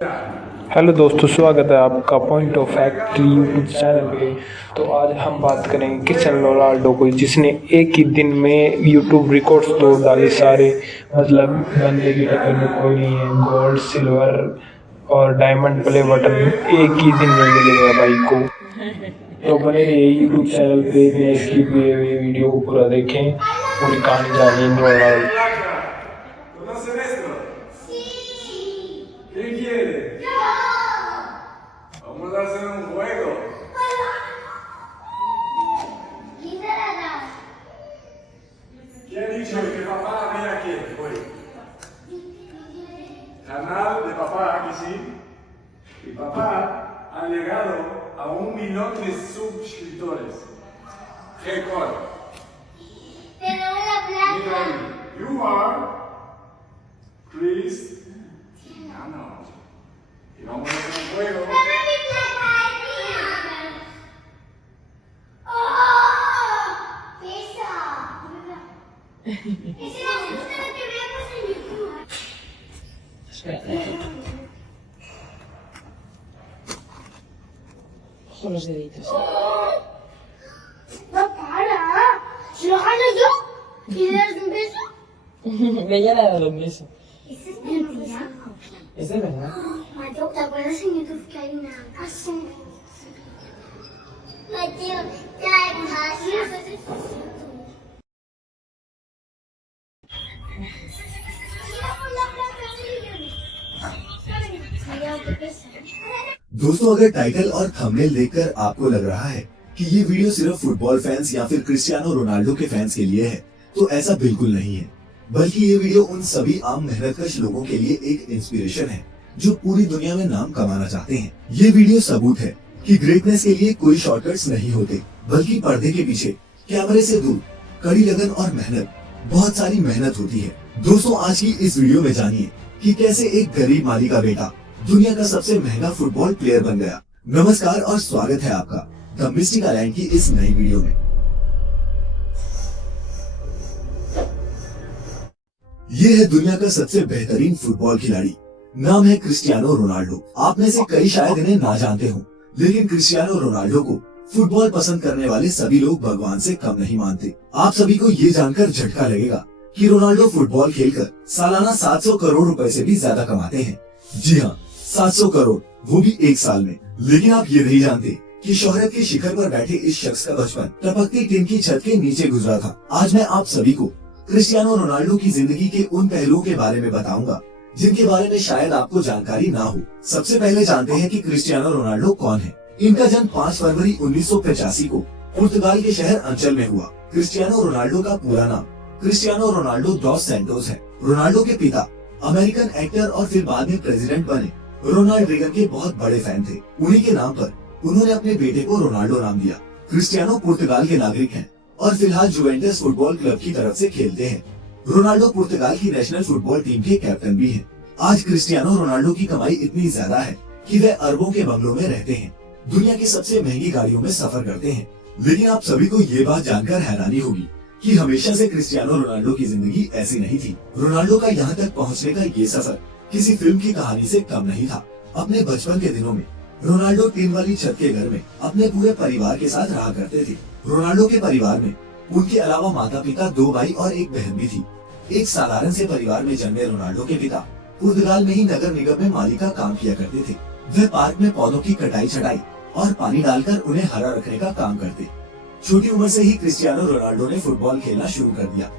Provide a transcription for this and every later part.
Hello दोस्तों, स्वागत है आपका point of fact YouTube channel पे। तो आज हम बात करेंगे क्रिस्टियानो रोनाल्डो को, जिसने एक ही दिन में यूट्यूब रिकॉर्ड्स तोड़ डाले सारे। मतलब बंदे की टक्कर में कोई नहीं है। गोल्ड, सिल्वर और डायमंड प्ले बटन एक ही दिन में मिल गया भाई को। तो बने रहिए यूट्यूब चैनल पे, मैं इसकी वीडियो को पूरा देखें, पूरी कहानी जानिए Ronaldo. ¿Qué quiere? Vamos a hacer un juego. ¿Qué ha dicho que papá viene aquí hoy? Canal de papá, que sí. Y papá ha llegado a 1 millón de suscriptores. Récord. Pero la plata. Mira ahí. You are Chris. No. Y vamos a hacer un juego. Dame mi plata, ¡Oh! ¡Eso! Ese no me gusta lo que vemos en YouTube. Con los deditos. No, para. Si lo gano yo, ¿y le das un beso? Ella le ha dado un beso. Eso es mentira. ¿Es de verdad? Mateo, ¿te acuerdas en YouTube que hay una casa? Mateo, ¿te दोस्तों, अगर title और thumbnail देखकर आपको लग रहा है कि ये वीडियो सिर्फ फुटबॉल फैंस या फिर क्रिस्टियानो रोनाल्डो के फैंस के लिए है, तो ऐसा बिल्कुल नहीं है। बल्कि ये वीडियो उन सभी आम मेहनतकश लोगों के लिए एक इंस्पिरेशन है जो पूरी दुनिया में नाम कमाना चाहते हैं। ये वीडियो सबूत है कि ग्रेटनेस के लिए कोई शॉर्टकट्स नहीं होते, बल्कि पर्दे के पीछे कैमरे से दूर कड़ी लगन और मेहनत, बहुत सारी मेहनत होती है। दोस्तों, आज की इस वीडियो में जानिए कि कैसे एक गरीब माली का बेटा दुनिया का सबसे महंगा फुटबॉल प्लेयर बन गया। नमस्कार और स्वागत है आपका द मिस्टिक आइलैंड की इस नई वीडियो में। ये है दुनिया का सबसे बेहतरीन फुटबॉल खिलाड़ी, नाम है क्रिस्टियानो रोनाल्डो। आप में से कई शायद इन्हें ना जानते हो, लेकिन क्रिस्टियानो रोनाल्डो को फुटबॉल पसंद करने वाले सभी लोग भगवान से कम नहीं मानते। आप सभी को ये जानकर झटका लगेगा कि रोनाल्डो फुटबॉल खेलकर सालाना 700 करोड़ रुपए से भी ज्यादा कमाते हैं। जी हाँ, 700 करोड़, वो भी एक साल में। लेकिन आप ये नहीं जानते कि शोहरत के शिखर पर बैठे इस शख्स का बचपन टपकती टीन की छत के नीचे गुजरा था। आज मैं आप सभी को क्रिस्टियानो रोनाल्डो की जिंदगी के उन पहलुओं के बारे में बताऊंगा जिनके बारे में शायद आपको जानकारी ना हो। सबसे पहले जानते हैं कि क्रिस्टियानो रोनाल्डो कौन है। इनका जन्म 5 फरवरी 1985 को पुर्तगाल के शहर अंचल में हुआ। क्रिस्टियानो रोनाल्डो का पूरा नाम क्रिस्टियानो रोनाल्डो डॉस सैंटोस है। रोनाल्डो के पिता अमेरिकन एक्टर और फिर बाद में प्रेसिडेंट बने रोनाल्ड रेगन के बहुत बड़े फैन थे। उन्हीं के नाम पर उन्होंने अपने बेटे को रोनाल्डो नाम दिया। क्रिस्टियानो पुर्तगाल के नागरिक हैं और फिलहाल जुवेंटस फुटबॉल क्लब की तरफ से खेलते हैं। रोनाल्डो पुर्तगाल की नेशनल फुटबॉल टीम के कैप्टन भी हैं। आज क्रिस्टियानो रोनाल्डो की कमाई इतनी ज्यादा है कि वे अरबों के बंगलों में रहते हैं, दुनिया की सबसे महंगी गाड़ियों में सफर करते हैं। लेकिन आप सभी को ये बात जानकर हैरानी होगी कि हमेशा से क्रिस्टियानो रोनाल्डो की जिंदगी ऐसी नहीं थी। रोनाल्डो का यहाँ तक पहुँचने का ये सफर किसी फिल्म की कहानी से कम नहीं था। अपने बचपन के दिनों में रोनाल्डो टीन वाली छत के घर में अपने पूरे परिवार के साथ रहा करते थे। रोनाल्डो के परिवार में उनके अलावा माता पिता, 2 भाई और एक बहन भी थी। एक साधारण से परिवार में जन्मे रोनाल्डो के पिता पुर्तगाल में ही नगर निगम में माली का काम किया करते थे। वे पार्क में पौधों की कटाई छटाई और पानी डालकर उन्हें हरा रखने का काम करते। छोटी उम्र से ही क्रिस्टियानो रोनाल्डो ने फुटबॉल खेलना शुरू कर दिया।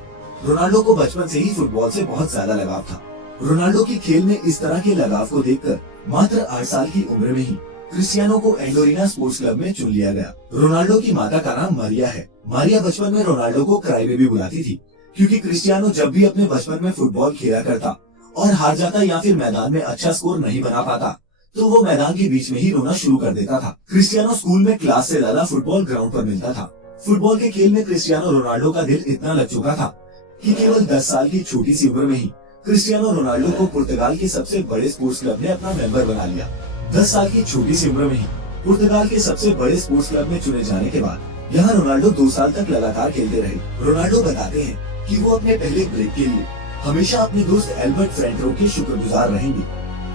रोनाल्डो को बचपन से ही फुटबॉल से बहुत ज्यादा लगाव था। रोनाल्डो की खेल में इस तरह के लगाव को देखकर मात्र 8 साल की उम्र में ही क्रिस्टियानो को एंडोरिना स्पोर्ट्स क्लब में चुन लिया गया। रोनाल्डो की माता का नाम मारिया है। मारिया बचपन में रोनाल्डो को क्राई बेबी बुलाती थी, क्योंकि क्रिस्टियानो जब भी अपने बचपन में फुटबॉल खेला करता और हार जाता या फिर मैदान में अच्छा स्कोर नहीं बना पाता, तो वो मैदान के बीच में ही रोना शुरू कर देता था। क्रिस्टियानो स्कूल में क्लास से ज्यादा फुटबॉल ग्राउंड पर मिलता था। फुटबॉल के खेल में क्रिस्टियानो रोनाल्डो का दिल इतना लग चुका था कि केवल 10 साल की छोटी सी उम्र में ही क्रिस्टियानो रोनाल्डो को पुर्तगाल के सबसे बड़े स्पोर्ट्स क्लब ने अपना मेंबर बना लिया। 10 साल की छोटी सी उम्र में ही पुर्तगाल के सबसे बड़े स्पोर्ट्स क्लब में चुने जाने के बाद यहाँ रोनाल्डो 2 साल तक लगातार खेलते रहे। रोनाल्डो बताते हैं कि वो अपने पहले ब्रेक के लिए हमेशा अपने दोस्त एल्बर्ट फ्रेंटरो के शुक्रगुजार रहेंगे।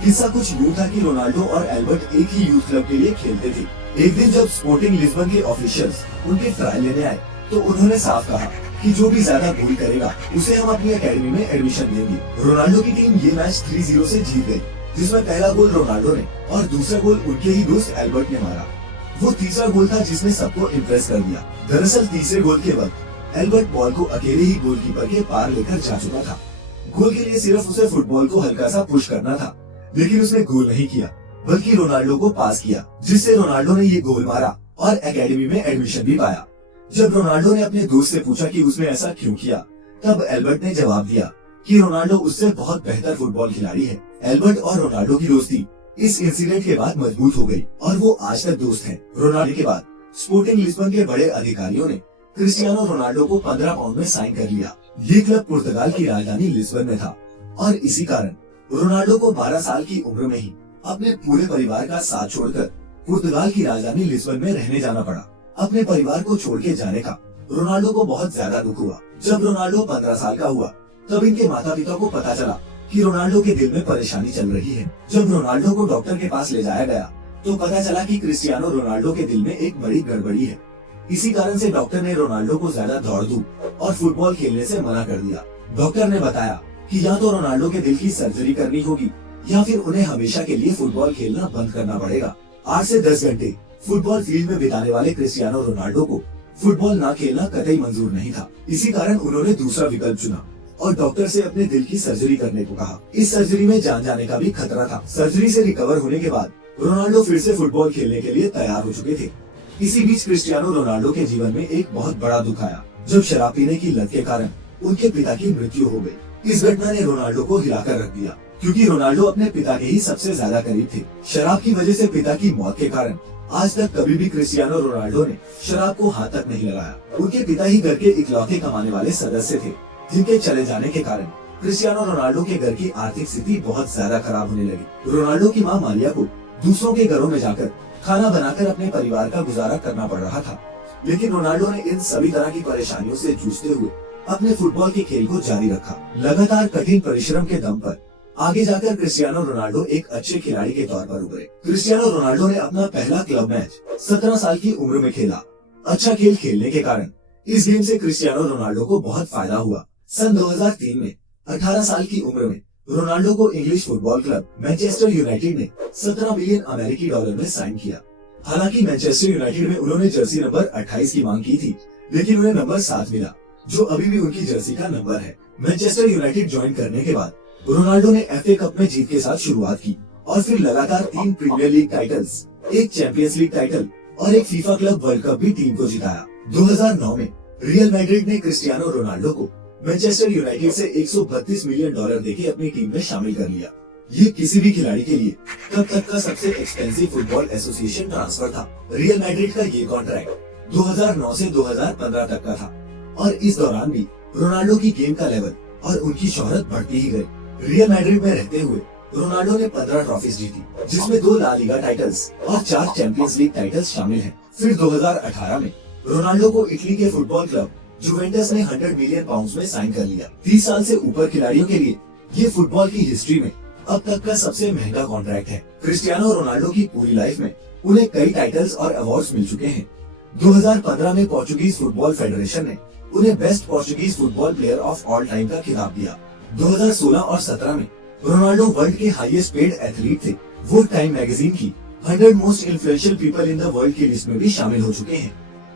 किस्सा कुछ यूं था कि रोनाल्डो और एल्बर्ट एक ही यूथ क्लब के लिए खेलते थे। एक दिन जब स्पोर्टिंग लिस्बन के ऑफिशियल्स उनके ट्रायल लेने आए तो उन्होंने साफ कहा कि जो भी ज्यादा गोल करेगा उसे हम अपनी एकेडमी में एडमिशन देंगे। रोनाल्डो की टीम ये मैच 3-0 से जीत गई, जिसमें पहला गोल रोनाल्डो ने और दूसरा गोल उनके ही दोस्त एल्बर्ट ने मारा। वो तीसरा गोल था जिसने सबको इम्प्रेस कर दिया। दरअसल तीसरे गोल के वक्त एल्बर्ट बॉल को अकेले ही गोलकीपर के पार लेकर जा चुका था। गोल के लिए सिर्फ उसे फुटबॉल को हल्का सा पुश करना था, लेकिन उसने गोल नहीं किया बल्कि रोनाल्डो को पास किया, जिससे रोनाल्डो ने ये गोल मारा और एकेडमी में एडमिशन भी पाया। जब रोनाल्डो ने अपने दोस्त से पूछा कि उसने ऐसा क्यों किया, तब एल्बर्ट ने जवाब दिया कि रोनाल्डो उससे बहुत बेहतर फुटबॉल खिलाड़ी है। एल्बर्ट और रोनाल्डो की दोस्ती इस इंसिडेंट के बाद मजबूत हो गई और वो आज तक दोस्त हैं। रोनाल्डो के बाद स्पोर्टिंग लिस्बन के बड़े अधिकारियों ने क्रिस्टियानो रोनाल्डो को 15 पाउंड में साइन कर लिया। ये क्लब पुर्तगाल की राजधानी लिस्बन में था और इसी कारण रोनाल्डो को 12 साल की उम्र में ही अपने पूरे परिवार का साथ छोड़कर पुर्तगाल की राजधानी लिस्बन में रहने जाना पड़ा। अपने परिवार को छोड़ के जाने का रोनाल्डो को बहुत ज्यादा दुख हुआ। जब रोनाल्डो 15 साल का हुआ तब इनके माता पिता को पता चला कि रोनाल्डो के दिल में परेशानी चल रही है। जब रोनाल्डो को डॉक्टर के पास ले जाया गया तो पता चला कि क्रिस्टियानो रोनाल्डो के दिल में एक बड़ी गड़बड़ी है। इसी कारण से डॉक्टर ने रोनाल्डो को ज्यादा दौड़ धूप और फुटबॉल खेलने से मना कर दिया। डॉक्टर ने बताया कि या तो रोनाल्डो के दिल की सर्जरी करनी होगी या फिर उन्हें हमेशा के लिए फुटबॉल खेलना बंद करना पड़ेगा। 8 से 10 घंटे फुटबॉल फील्ड में बिताने वाले क्रिस्टियानो रोनाल्डो को फुटबॉल ना खेलना कतई मंजूर नहीं था। इसी कारण उन्होंने दूसरा विकल्प चुना और डॉक्टर से अपने दिल की सर्जरी करने को कहा। इस सर्जरी में जान जाने का भी खतरा था। सर्जरी से रिकवर होने के बाद रोनाल्डो फिर से फुटबॉल खेलने के लिए तैयार हो चुके थे। इसी बीच क्रिस्टियानो रोनाल्डो के जीवन में एक बहुत बड़ा दुख आया, जब शराब पीने की लत के कारण उनके पिता की मृत्यु हो गई। इस घटना ने रोनाल्डो को हिलाकर रख दिया, क्योंकि रोनाल्डो अपने पिता के ही सबसे ज्यादा करीब थे। शराब की वजह से पिता की मौत के कारण आज तक कभी भी क्रिस्टियानो रोनाल्डो ने शराब को हाथ तक नहीं लगाया। उनके पिता ही घर के इकलौते कमाने वाले सदस्य थे, जिनके चले जाने के कारण क्रिस्टियानो रोनाल्डो के घर की आर्थिक स्थिति बहुत ज्यादा खराब होने लगी। रोनाल्डो की मां मारिया को दूसरों के घरों में जाकर खाना बनाकर अपने परिवार का गुजारा करना पड़ रहा था, लेकिन रोनाल्डो ने इन सभी तरह की परेशानियों से जूझते हुए अपने फुटबॉल के खेल को जारी रखा। लगातार कठिन परिश्रम के दम पर आगे जाकर क्रिस्टियानो रोनाल्डो एक अच्छे खिलाड़ी के तौर पर उभरे। क्रिस्टियानो रोनाल्डो ने अपना पहला क्लब मैच 17 साल की उम्र में खेला। अच्छा खेल खेलने के कारण इस गेम से क्रिस्टियानो रोनाल्डो को बहुत फायदा हुआ। सन 2003 में 18 साल की उम्र में रोनाल्डो को English football club Manchester United ने 17 मिलियन अमेरिकी डॉलर में साइन किया। हालांकि मैनचेस्टर यूनाइटेड में उन्होंने जर्सी नंबर 28 की मांग की थी, लेकिन उन्हें नंबर 7 मिला, जो अभी भी उनकी जर्सी का नंबर है। मैनचेस्टर यूनाइटेड ज्वाइन करने के बाद रोनाल्डो ने FA कप में जीत के साथ शुरुआत की और फिर लगातार 3 प्रीमियर लीग टाइटल्स, एक चैंपियंस लीग टाइटल और एक फीफा क्लब वर्ल्ड कप भी टीम को जिताया। 2009 में रियल मैड्रिड ने क्रिस्टियानो रोनाल्डो को मैनचेस्टर यूनाइटेड से 132 मिलियन डॉलर देके अपनी टीम में शामिल कर लिया। ये किसी भी खिलाड़ी के लिए तब तक का सबसे एक्सपेंसिव फुटबॉल एसोसिएशन ट्रांसफर था। रियल मैड्रिड का ये कॉन्ट्रैक्ट 2009 से 2015 तक का था और इस दौरान भी रोनाल्डो की गेम का लेवल और उनकी शोहरत बढ़ती ही गई। रियल मैड्रिड में रहते हुए रोनाल्डो ने 15 ट्रॉफीज जीती, जिसमें 2 ला लीगा टाइटल्स और 4 चैंपियंस लीग टाइटल्स शामिल हैं। फिर 2018 में रोनाल्डो को इटली के फुटबॉल क्लब जुवेंटस ने 100 मिलियन पाउंड में साइन कर लिया। 30 साल से ऊपर खिलाड़ियों के लिए ये फुटबॉल की हिस्ट्री में अब तक का सबसे महंगा कॉन्ट्रैक्ट है। क्रिस्टियानो रोनाल्डो की पूरी लाइफ में उन्हें कई टाइटल्स और अवार्ड्स मिल चुके हैं। 2015 में पोर्चुगीज फुटबॉल फेडरेशन ने उन्हें best Portuguese football player of all time का खिताब दिया। 2016 और 17 में रोनाल्डो वर्ल्ड के हाईएस्ट पेड एथलीट थे। वो टाइम मैगजीन की 100 most influential people in the world की लिस्ट में भी शामिल हो चुके हैं।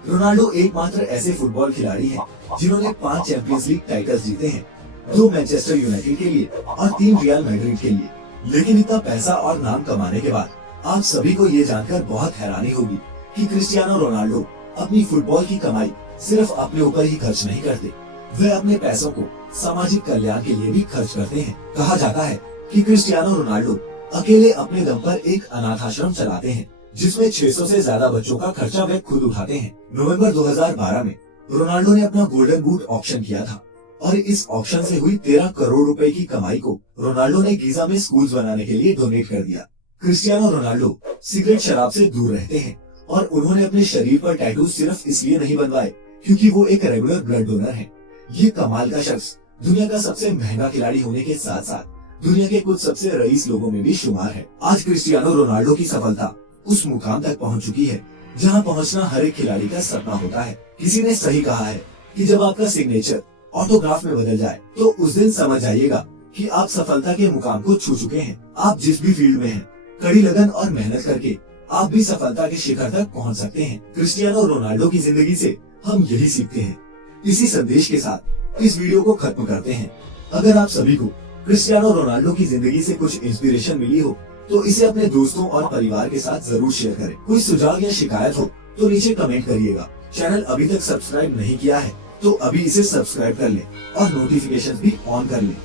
रोनाल्डो एकमात्र ऐसे फुटबॉल खिलाड़ी हैं जिन्होंने 5 चैंपियंस लीग टाइटल्स जीते हैं, 2 मैनचेस्टर यूनाइटेड के लिए और 3 रियल मैड्रिड के लिए। लेकिन इतना पैसा और नाम कमाने के बाद आप सभी को ये जानकर बहुत हैरानी होगी कि क्रिस्टियानो रोनाल्डो अपनी फुटबॉल की कमाई सिर्फ अपने ऊपर ही खर्च नहीं करते, वे अपने पैसों को सामाजिक कल्याण के लिए भी खर्च करते हैं। कहा जाता है कि क्रिस्टियानो रोनाल्डो अकेले अपने दम पर एक अनाथ आश्रम चलाते हैं, जिसमें 600 से ज्यादा बच्चों का खर्चा वे खुद उठाते हैं। नवंबर 2012 में रोनाल्डो ने अपना गोल्डन बूट ऑक्शन किया था और इस ऑक्शन से हुई 13 करोड़ रुपए की कमाई को रोनाल्डो ने गीजा में स्कूल्स बनाने के लिए डोनेट कर दिया। क्रिस्टियानो रोनाल्डो सिगरेट शराब से दूर रहते हैं और उन्होंने अपने शरीर पर टैटू सिर्फ इसलिए नहीं बनवाए क्योंकि वो एक रेगुलर ब्लड डोनर है। ये कमाल का शख्स दुनिया का सबसे महंगा खिलाड़ी होने के साथ साथ दुनिया के कुछ सबसे रईस लोगों में भी शुमार है। आज क्रिस्टियानो रोनाल्डो की सफलता उस मुकाम तक पहुंच चुकी है जहां पहुंचना हर एक खिलाड़ी का सपना होता है। किसी ने सही कहा है कि जब आपका सिग्नेचर ऑटोग्राफ में बदल जाए तो उस दिन समझ जाइएगा कि आप सफलता के मुकाम को छू चुके हैं। आप जिस भी फील्ड में हैं, कड़ी लगन और मेहनत करके आप भी सफलता के शिखर तक पहुंच सकते हैं। क्रिस्टियानो रोनाल्डो की जिंदगी से हम यही सीखते हैं। इसी संदेश के साथ इस वीडियो को खत्म करते हैं। अगर आप सभी को क्रिस्टियानो रोनाल्डो की जिंदगी से कुछ इंस्पिरेशन मिली हो तो इसे अपने दोस्तों और परिवार के साथ जरूर शेयर करें। कोई सुझाव या शिकायत हो तो नीचे कमेंट करिएगा। चैनल अभी तक सब्सक्राइब नहीं किया है तो अभी इसे सब्सक्राइब कर लें और नोटिफिकेशन भी ऑन कर लें।